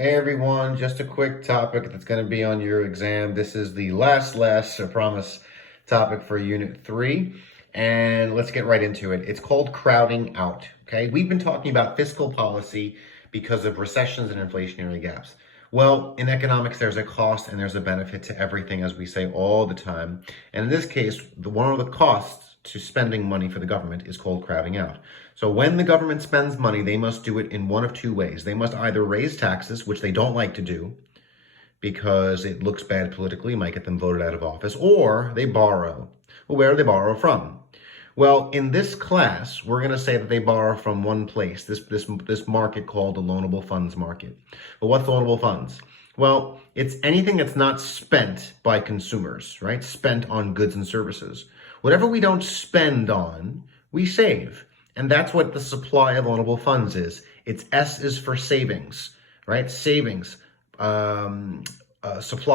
Hey everyone, just a quick topic that's going to be on your exam. This is the last, I promise, topic for Unit 3. And let's get right into it. It's called crowding out. Okay, we've been talking about fiscal policy because of recessions and inflationary gaps. Well, in economics, there's a cost and there's a benefit to everything, as we say all the time. And in this case, one of the costs to spending money for the government is called crowding out. So when the government spends money, they must do it in one of two ways. They must either raise taxes, which they don't like to do because it looks bad politically, might get them voted out of office, or they borrow. Well, where do they borrow from? Well, in this class, we're going to say that they borrow from one place, this market called the Loanable Funds market. But what's Loanable Funds? Well, it's anything that's not spent by consumers, right? Spent on goods and services. Whatever we don't spend on, we save. And that's what the supply of loanable funds is. It's S is for savings, right? Savings. Supply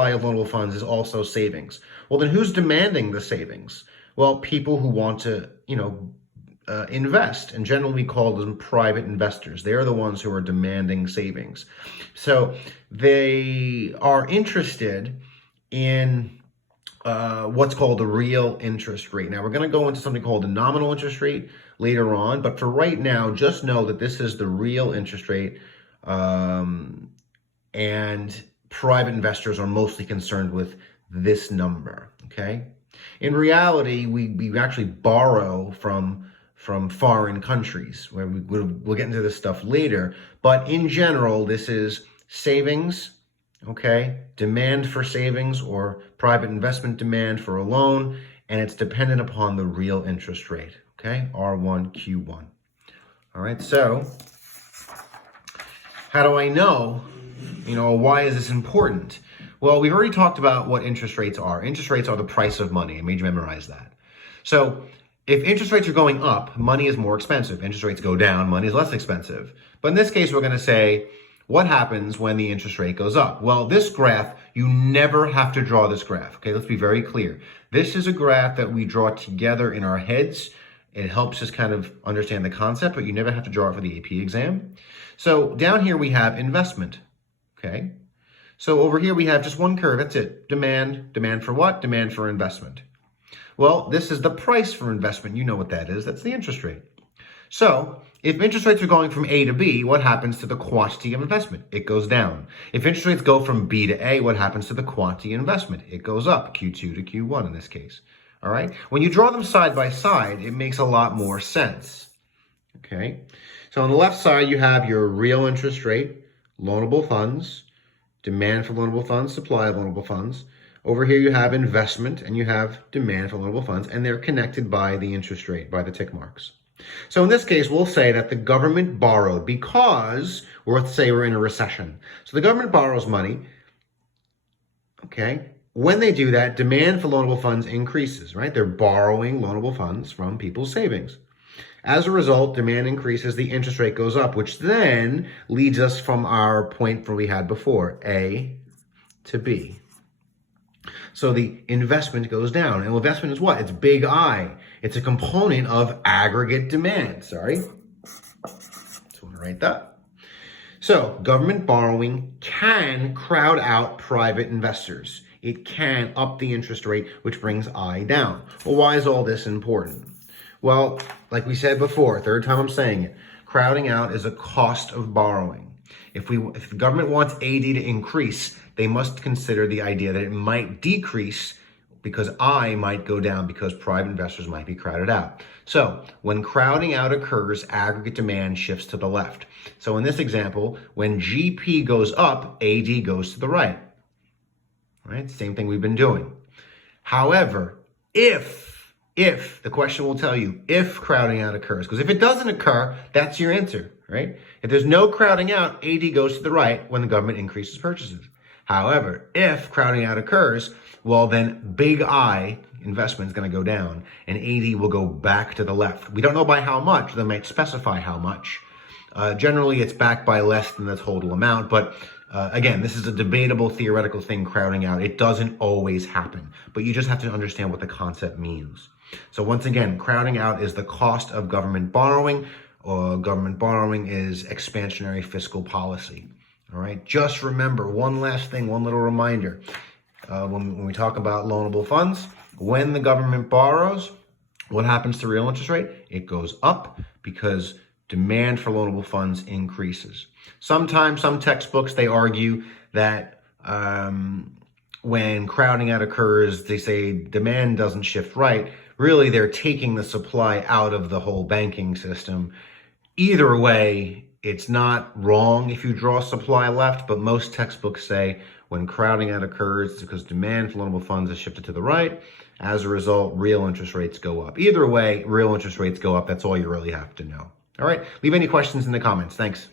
of loanable funds is also savings. Well, then who's demanding the savings? Well, people who want to, invest, and generally we call them private investors. They're the ones who are demanding savings. So they are interested in what's called the real interest rate. Now, we're going to go into something called the nominal interest rate later on, but for right now, just know that this is the real interest rate, and private investors are mostly concerned with this number, okay? In reality, we actually borrow from foreign countries, where we'll get into this stuff later, but in general, this is savings, okay, demand for savings or private investment demand for a loan, and it's dependent upon the real interest rate, okay, R1Q1. All right, so how do I know, why is this important? Well, we've already talked about what interest rates are. Interest rates are the price of money. I made you memorize that. So if interest rates are going up, money is more expensive. Interest rates go down, money is less expensive. But in this case, we're going to say, what happens when the interest rate goes up? Well, this graph, you never have to draw this graph. Okay, let's be very clear. This is a graph that we draw together in our heads. It helps us kind of understand the concept, but you never have to draw it for the AP exam. So down here we have investment, okay? So over here we have just one curve, that's it. Demand for what? Demand for investment. Well, this is the price for investment. You know what that is. That's the interest rate. So if interest rates are going from A to B, what happens to the quantity of investment? It goes down. If interest rates go from B to A, what happens to the quantity of investment? It goes up, Q2 to Q1 in this case. All right. When you draw them side by side, it makes a lot more sense. Okay. So on the left side, you have your real interest rate, loanable funds, demand for loanable funds, supply of loanable funds. Over here, you have investment and you have demand for loanable funds, and they're connected by the interest rate, by the tick marks. So in this case, we'll say that the government borrowed because, or let's say we're in a recession. So the government borrows money, okay? When they do that, demand for loanable funds increases, right? They're borrowing loanable funds from people's savings. As a result, demand increases, the interest rate goes up, which then leads us from our point where we had before, A to B. So the investment goes down. And investment is what? It's big I. It's a component of aggregate demand. Sorry. Just want to write that. So government borrowing can crowd out private investors. It can up the interest rate, which brings I down. Well, why is all this important? Well, like we said before, third time I'm saying it, crowding out is a cost of borrowing. If the government wants AD to increase, they must consider the idea that it might decrease because I might go down because private investors might be crowded out. So when crowding out occurs, aggregate demand shifts to the left. So in this example, when GP goes up, AD goes to the right. Right? Same thing we've been doing. However, if the question will tell you if crowding out occurs, because if it doesn't occur, that's your answer, right? If there's no crowding out, AD goes to the right when the government increases purchases. However, if crowding out occurs, well, then big I, investment, is going to go down, and AD will go back to the left. We don't know by how much. They might specify how much. Generally, it's back by less than the total amount, but again, this is a debatable theoretical thing, crowding out. It doesn't always happen, but you just have to understand what the concept means. So once again, crowding out is the cost of government borrowing, or government borrowing is expansionary fiscal policy. All right, just remember one last thing, one little reminder. When we talk about loanable funds, when the government borrows, what happens to real interest rate? It goes up because demand for loanable funds increases. Sometimes, some textbooks, they argue that when crowding out occurs, they say demand doesn't shift right. Really, they're taking the supply out of the whole banking system. Either way, it's not wrong if you draw supply left, but most textbooks say when crowding out occurs, it's because demand for loanable funds is shifted to the right. As a result, real interest rates go up. Either way, real interest rates go up. That's all you really have to know. All right, leave any questions in the comments. Thanks.